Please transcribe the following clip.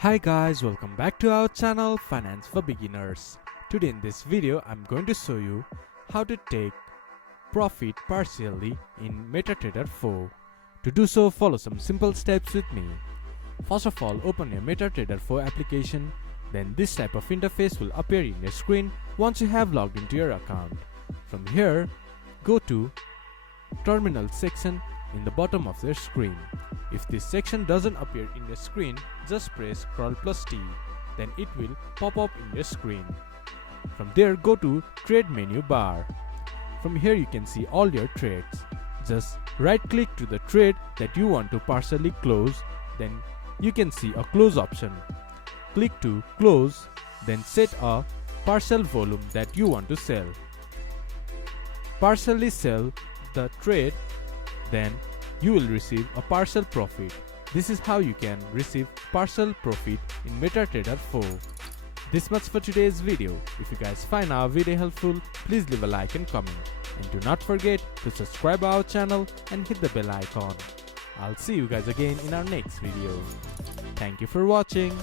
Hi guys, welcome back to our channel Finance for Beginners. Today in this video I'm going to show you how to take profit partially in MetaTrader 4. To do so, follow some simple steps with me. First of all, open your MetaTrader 4 application. Then this type of interface will appear in your screen once you have logged into your account. From here, go to Terminal section in the bottom of your screen. If this section doesn't appear in your screen, just press Ctrl+T, then it will pop up in your screen. From there, go to Trade menu bar. From here you can see all your trades. Just right click to the trade that you want to partially close, then you can see a close option. Click to close, then set a partial volume that you want to sell. Partially sell the trade, then you will receive a partial profit. This is how you can receive partial profit in MetaTrader 4. This much for today's video. If you guys find our video helpful, please leave a like and comment. And do not forget to subscribe our channel and hit the bell icon. I'll see you guys again in our next video. Thank you for watching.